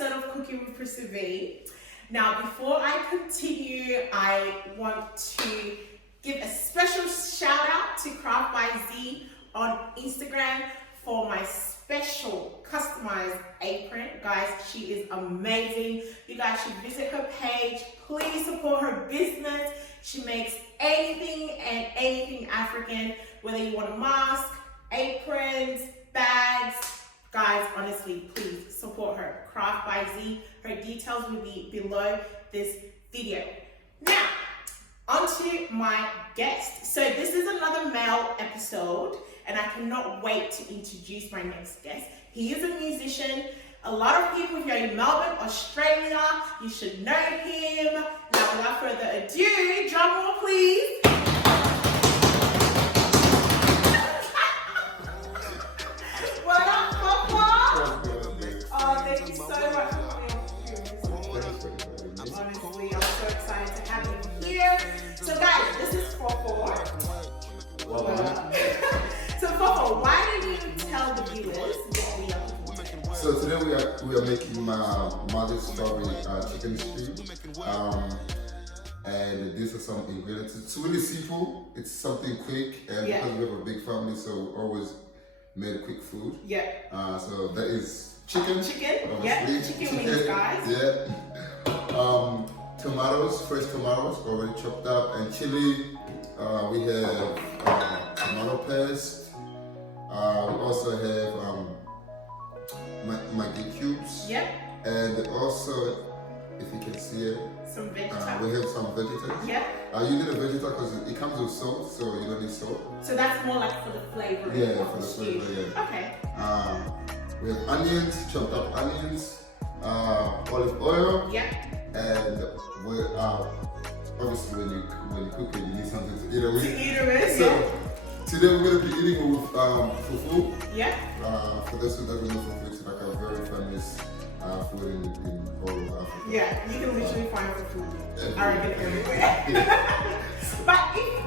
episode of Cooking with Persevere. Now, before I continue, I want to give a special shout out to Craft by Z on Instagram for my special customized apron. Guys, she is amazing. You guys should visit her page. Please support her business. She makes anything and anything African, whether you want a mask, aprons, bags. Guys, honestly, please support her. Craft by Z. Her details will be below this video. Now, onto my guest. So this is another male episode, and I cannot wait to introduce my next guest. He is a musician. A lot of people here in Melbourne, Australia, you should know him. Now, without further ado, drum roll please. What up, Papa? Oh, thank you so much for being here. Honestly, I'm so excited to have you here. So guys, this is FoFo. So FoFo, why don't you tell the viewers what we are? So today we are making my mother's strawberry chicken stew, and these are some ingredients. It's really simple. It's something quick, and because we have a big family, so we always made quick food. Yeah. So that is chicken. Chicken. Yeah. Chicken wings, guys. Yeah. Tomatoes, fresh tomatoes, already chopped up, and chili. We have tomato paste. We also have Maggie Cubes. Yep. And also, if you can see it, some vegeta. We have some vegetables. Yeah. You need a vegeta because it comes with salt, so you don't need salt. So that's more like for the flavor. Yeah, for the flavor. Yeah. Okay. We have onions, chopped up onions, olive oil. Yeah. And we obviously when you cook it, you need something to eat it with. To eat it with. So today we're gonna be eating with fufu. Yeah. For those who don't know, fufu is like a very famous food in all of Africa. Yeah, you can literally find fufu. I reckon everywhere. But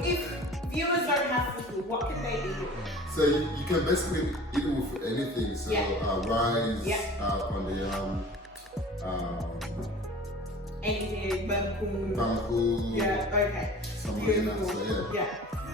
if viewers don't have fufu, what can they eat? So you can basically eat it with anything. So rice, on the anything, bambu. Yeah. Okay. Semolina. So yeah.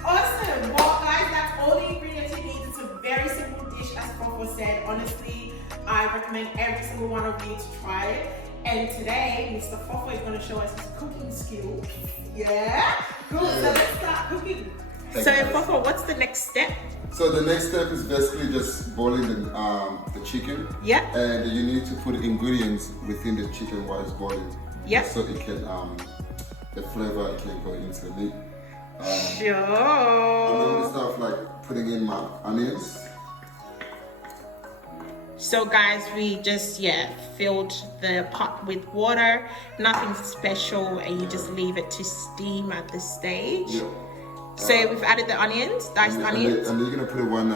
Awesome. Well, guys, that's all the ingredients you need. It's a very simple dish, as FoFo said. Honestly, I recommend every single one of you to try it. And today, Mr. FoFo is going to show us his cooking skills. Yeah? Cool. So let's start cooking. So, FoFo, what's the next step? So the next step is basically just boiling the chicken. Yeah. And you need to put ingredients within the chicken while it's boiling. Yeah. So it can, the flavor can go into the meat. Sure. And then we start like putting in my onions. So guys, we just filled the pot with water, nothing special, and you just leave it to steam at this stage. Yeah. So we've added the onions, diced onions. And then you're gonna put one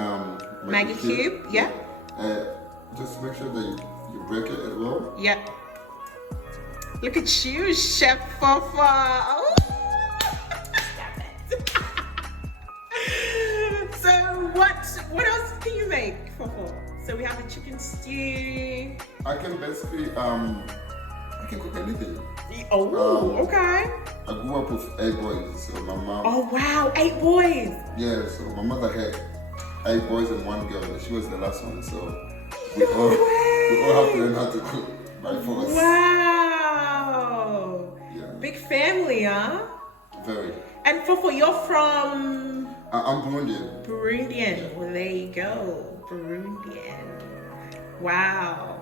Maggie Cube, yeah. Just make sure that you break it as well. Yeah. Look at you, Chef FoFo. Oh. So what else can you make, FoFo? So we have the chicken stew. I can basically I can cook anything. Oh, okay. I grew up with 8 boys, so my mom. Oh wow, 8 boys. Yeah, so my mother had 8 boys and 1 girl, and she was the last one. So we all have to learn how to cook by force. Wow. Yeah. Big family, huh? Very. And FoFo, you're from? I'm Burundian. Burundian. Yeah. Well, there you go. Burundian. Wow.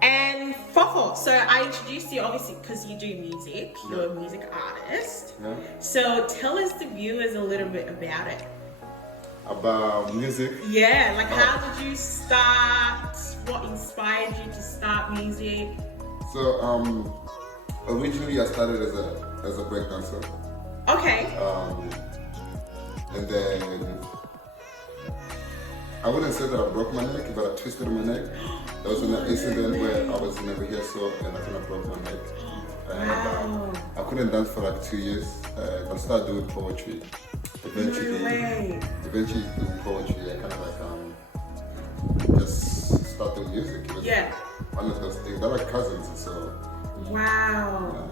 And FoFo, so I introduced you obviously because you do music. You're a music artist. Yeah. So tell us, the viewers, a little bit about it. About music? Yeah, like how did you start? What inspired you to start music? So originally I started as a break dancer. Okay. And then I wouldn't say that I broke my neck, but I twisted my neck. There was an incident where I was in a rehearsal and I kind of broke my neck. And I couldn't dance for like 2 years. I started doing poetry. Eventually doing poetry, I kind of like just start doing music. It was one of those things. they're like cousins. So. Wow.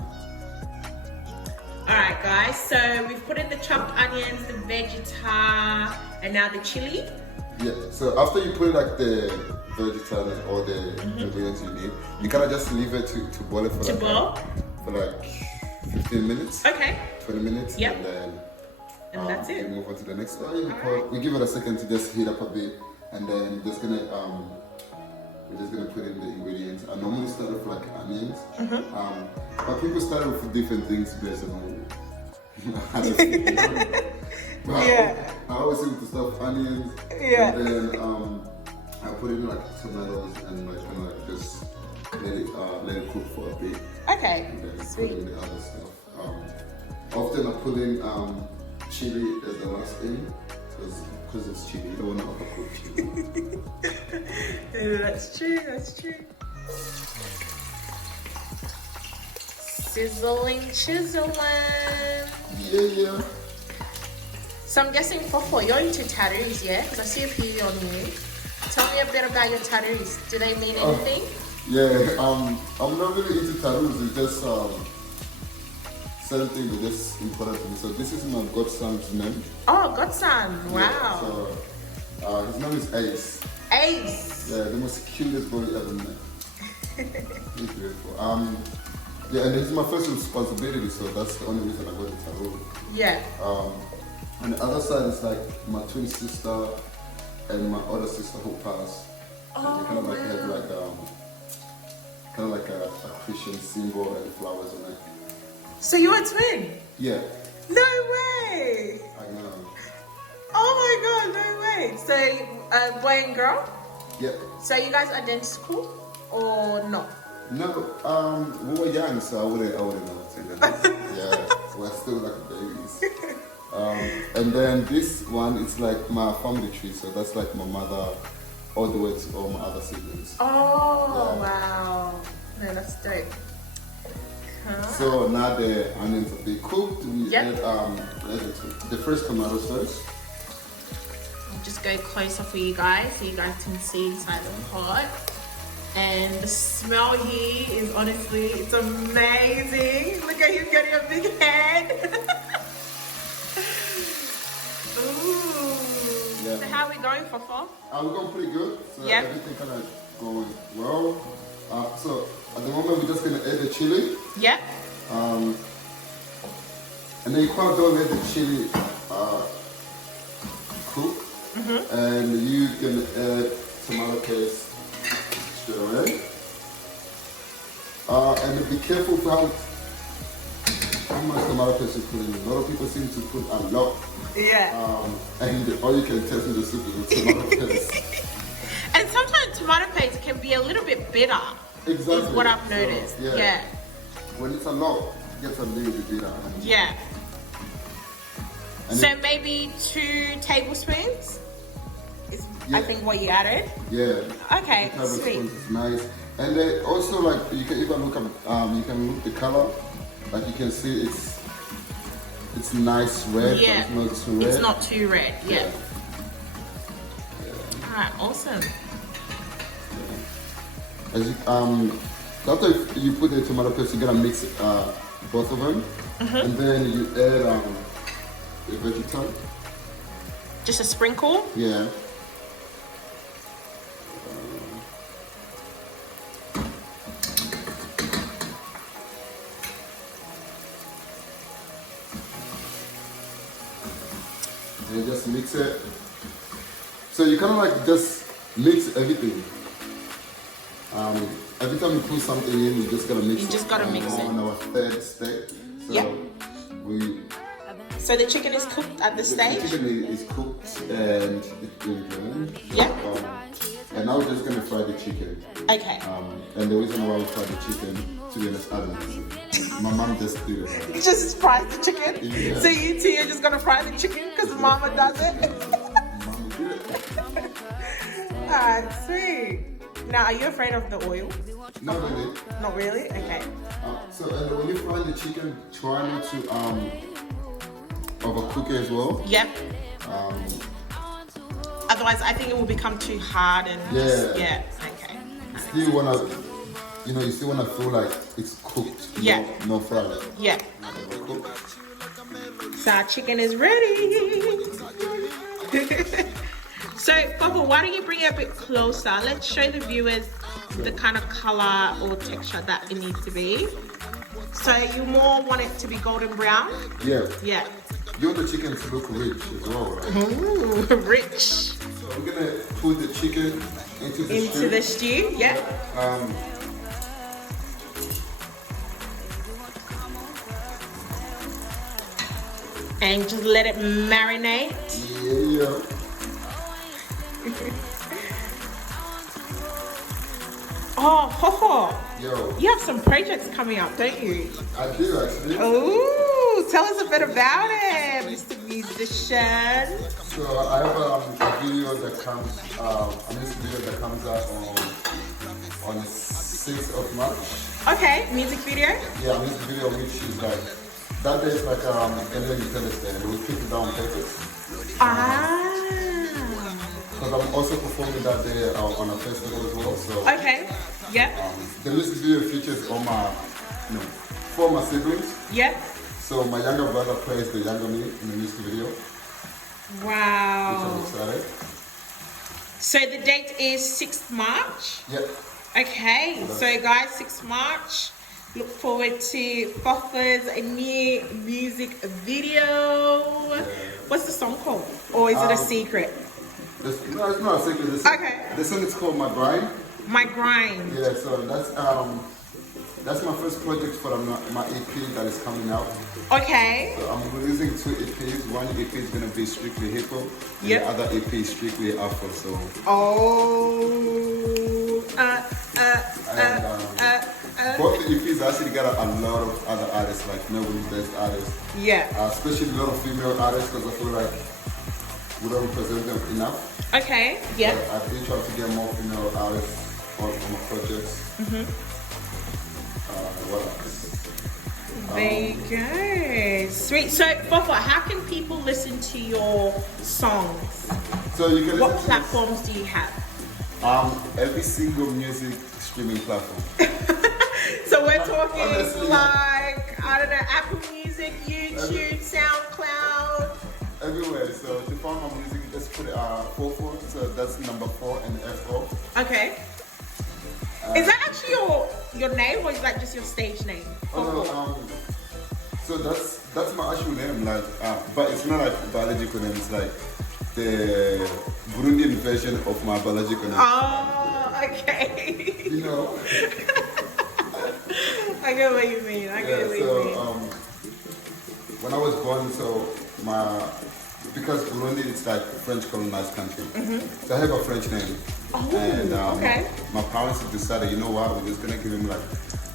All right, guys. So we've put in the chopped onions, the vegeta, and now the chili. Yeah. So after you put like the vegeta and all the ingredients you need, you kind of just leave it to boil it for like 15 minutes. Okay. 20 minutes. Yep. And then. And that's it. We move on to the next one. We give it a second to just heat up a bit, and then we're just gonna put in the ingredients. I normally start with like onions, but people start with different things based on how they feel, you know? But I always seem to start with onions, and then I put in like tomatoes and like kind of like just let it cook for a bit. Okay. And then put in the other stuff. Often I put in chili as the last thing, because it's chili. You don't want to overcook chili. Yeah, that's true. Sizzling, chiseling. Yeah. So I'm guessing, Fofo, you're into tattoos, yeah? Because I see a few on you. Tell me a bit about your tattoos. Do they mean anything? Yeah, I'm not really into tattoos. It's just certain things that is important to me. So this is my godson's name. Oh, godson! Wow. Yeah, so his name is Ace. Ace. Yeah, the most cutest boy ever met. He's beautiful. Yeah, and this is my first responsibility, so that's the only reason I got the tattoo. Yeah. On the other side is like my twin sister and my other sister who passed. Oh, and they kind of like have like a Christian symbol and flowers on it. So you're a twin? Yeah. No way! I know. Oh my god, no way! So, boy and girl? Yeah. So you guys identical or not? No, we were young, so I wouldn't know what to do. Yeah, we're still like babies. And then this one, it's like my family tree, so that's like my mother all the way to all my other siblings. Oh, wow. No, that's dope. Huh? So now the onions are big cooked. We add the first tomatoes first. I'll just go closer for you guys so you guys can see inside the pot. And the smell here is honestly, it's amazing. Look at you getting a big head. Ooh. Yeah. So how are we going, Fofo? We're going pretty good. So everything kind of going well. So at the moment we're just gonna add the chili. Yep. And then you can't don't let the chili cook. And you can add tomato paste straight away. And be careful how much tomato paste you put in. A lot of people seem to put a lot. Yeah. And all you can taste in the soup is the tomato paste. And sometimes tomato paste can be a little bit bitter. Exactly. Is what I've noticed. So, yeah. When it's a lot, it gets a little bit bitter. Yeah. And so maybe 2 tablespoons is I think what you added. Yeah. Okay. Sweet. Is nice. And then also like you can even look up you can look the color. Like you can see it's nice red, yeah. But it's not too red. It's not too red, yeah. Yeah. Alright, awesome. As you, after you put the tomato paste, you're gonna mix both of them, and then you add the vegeta. Just a sprinkle? Yeah. And you just mix it. So you kind of like just mix everything. Every time you put something in, you just gotta mix it. You just gotta mix it. On our third step. So So the chicken is cooked at this stage? The chicken is cooked and it's been done. Yeah. And now we're just gonna fry the chicken. Okay. And the reason why we fry the chicken, to be honest, I don't know. My mom just did it. You just fry the chicken? Yeah. So you two are just gonna fry the chicken because Mama does it? Mom did it. Alright, sweet. Now, are you afraid of the oil? Not really. Not really? Okay. So when you fry the chicken, try not to overcook it as well. Yep. Otherwise, I think it will become too hard and Yeah. just, yeah. Okay. Still wanna you know, you still want to feel like it's cooked. Yeah. No fried. Yeah. Cooked. So our chicken is ready. So, Papa, why don't you bring it a bit closer? Let's show the viewers the kind of color or texture that it needs to be. So you more want it to be golden brown? Yeah. Yeah. You want the chicken to look rich as well, right? Ooh, rich. So we're gonna put the chicken into the stew. Yeah. And just let it marinate. Yeah. Oh, ho. Yo. You have some projects coming up, don't you? I do actually. Oh, tell us a bit about it, Mr. Musician. So I have a video that comes, a music video that comes out on the 6th of March. Okay, music video? Yeah, a music video which is like, that day is like Independence Day, and we pick it down on purpose. Ah. Because I'm also performing that day on a festival as well, so. Okay, yeah. The music video features all my, four of my siblings. Yeah. So my younger brother plays the younger me in the music video. Wow. Which I'm excited. So the date is 6th March? Yep. Okay, so guys, 6th March. Look forward to FoFo's new music video. Yeah. What's the song called? Or is it a secret? No, it's not a secret. Okay. The song is called My Grind. My Grind. Yeah, so that's my first project for my EP that is coming out. Okay. So I'm releasing 2 EPs. One EP is gonna be strictly hip hop. Yep. The other EP is strictly Afro. So. Both the EPs actually got a lot of other artists, like Melbourne-based artists. Yeah. Especially a lot of female artists, because I feel like we don't represent them enough. Okay. Yeah. So I do try to get more female artists on my projects. What else? There you go. Sweet. So, FoFo, how can people listen to your songs? So you can What listen platforms do you have? Every single music streaming platform. So we're talking Honestly, like, I don't know, Apple Music, YouTube, SoundCloud. Everywhere. So to find my music, you just put FoFo. So that's number 4 and FO. Okay. Is that actually your name, or is that just your stage name? Oh no, so that's my actual name, like, but it's not like a biological name. It's like the Burundian version of my biological name. Oh, okay. You know. I get what you mean. I get what you mean. When I was born, because Burundi is like a French colonized country, so I have a French name. Oh, and okay. My parents decided, you know what, we're just gonna give him like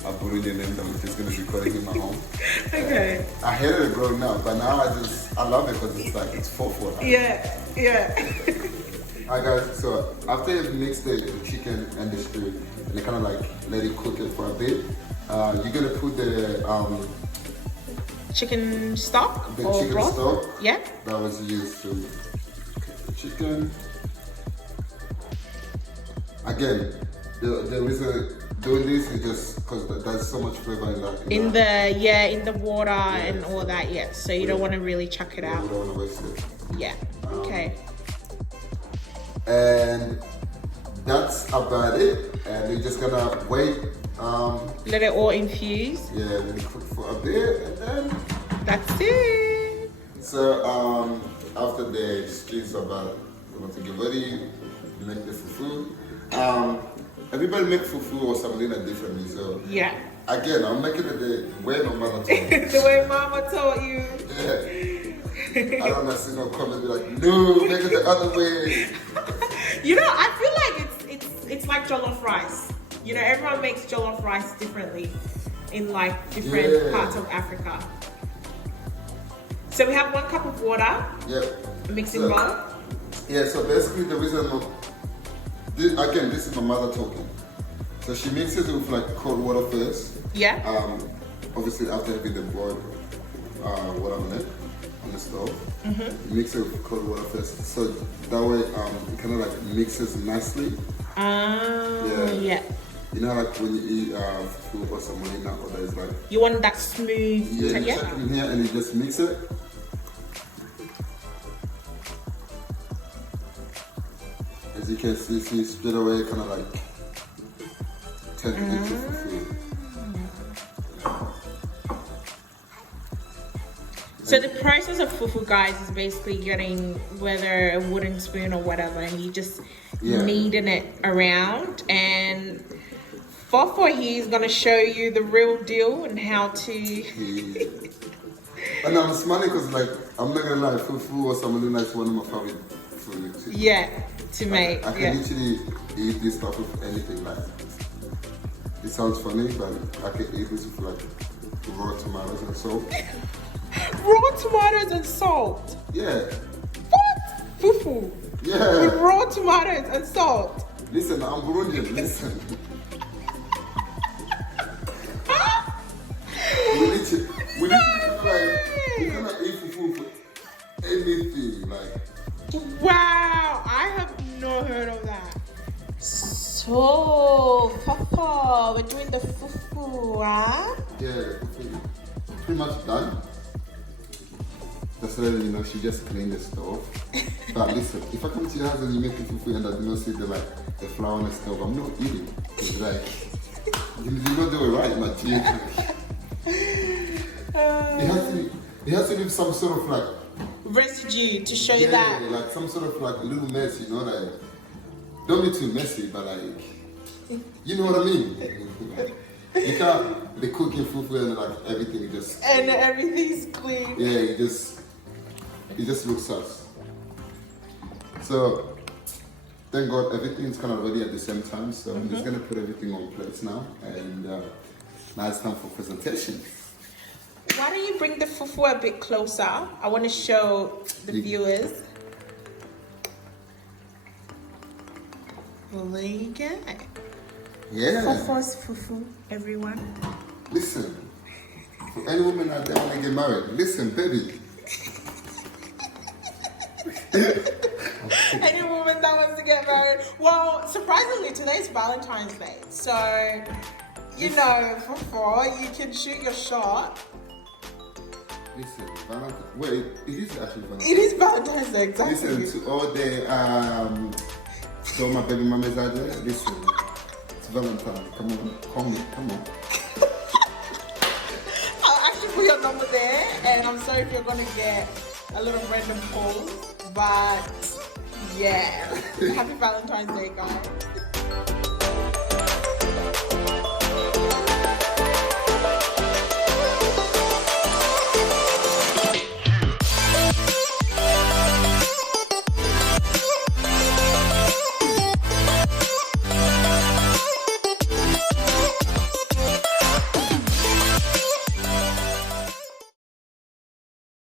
a Burundian name that we're just gonna be calling him at home. Okay. I hated it growing up, but now I love it because it's like it's FoFo. Yeah, yeah. Alright guys, so after you mix the chicken and the stew, and you kind of like let it cook it for a bit, you're gonna put the chicken stock or chicken broth? stock Yeah. that was used to cook the chicken. Again, the reason doing this is just because there's so much flavor in that. In the water and all that. Yeah. So you don't want to really chuck it out. You don't want to waste it. Yeah. Okay. And that's about it. And you're just gonna wait. Let it all infuse. Yeah, let it cook for a bit, and then that's it. So after the skills about we want to get ready, make the fufu. Everybody make fufu or semolina differently. So yeah. Again, I'm making it the way my mother taught me. The way mama taught you. Yeah. I don't see no comment be like, no, make it the other way. You know, I feel like it's like jollof rice. You know, everyone makes jollof rice differently in like different parts of Africa. So we have 1 cup of water. Yep. Mixing bowl. Yeah, so basically the reason, this is my mother talking. So she mixes it with like cold water first. Yeah. Obviously after having the boiled water on the stove. Mix it with cold water first. So that way it kind of like mixes nicely. Yeah. You know, like when you eat fufu or semolina, or there's like... You want that smooth Yeah, you texture? chuck it in here and you just mix it. As you can see straight away, kind of like turn it into fufu. So the process of fufu, guys, is basically getting whether a wooden spoon or whatever, and you just kneading it around. And FoFo here is gonna show you the real deal and how to. And I'm smiling because, like, I'm not gonna lie, fufu or semolina is one of my favorite foods. Yeah, to make. I can literally eat this stuff with anything. Like, it sounds funny, but I can eat this with like raw tomatoes and salt. Raw tomatoes and salt. Yeah. What? Fufu. Yeah. With raw tomatoes and salt. Listen, I'm Burundian. Listen. we need to like, you cannot eat fufu for anything. Like. Wow, I have not heard of that. So, FoFo, we're doing the fufu, huh? Yeah, pretty much done. That's why, you know, she just cleaned the stove. But listen, if I come to your house and you make fufu and I do not see the flour on the stove, I'm not eating. It's like, you did not do it right, my dear. It has to leave some sort of like residue to show you that. Like some sort of like a little mess, you know, like don't be too messy, but like you know what I mean. You can't be cooking fufu and like everything just everything's clean. Yeah, it just looks sus. So thank God everything's kind of ready at the same time. So I'm just gonna put everything on plates now, and now it's time for presentation. Why don't you bring the fufu a bit closer? I want to show the viewers. Well, there you go. Yeah. FoFo's fufu, everyone. Listen, for any woman out there want to get married, listen, baby. Any woman that wants to get married. Well, surprisingly, today's Valentine's Day. So, you know, FoFo, you can shoot your shot. Listen, wait, it is actually Valentine's Day. It is Valentine's Day, exactly. Listen, to all the, to all my baby mamas out there, listen, it's Valentine. Come on, call me, come on. I'll actually put your number there, and I'm sorry if you're going to get a little random calls, but yeah. Happy Valentine's Day, guys.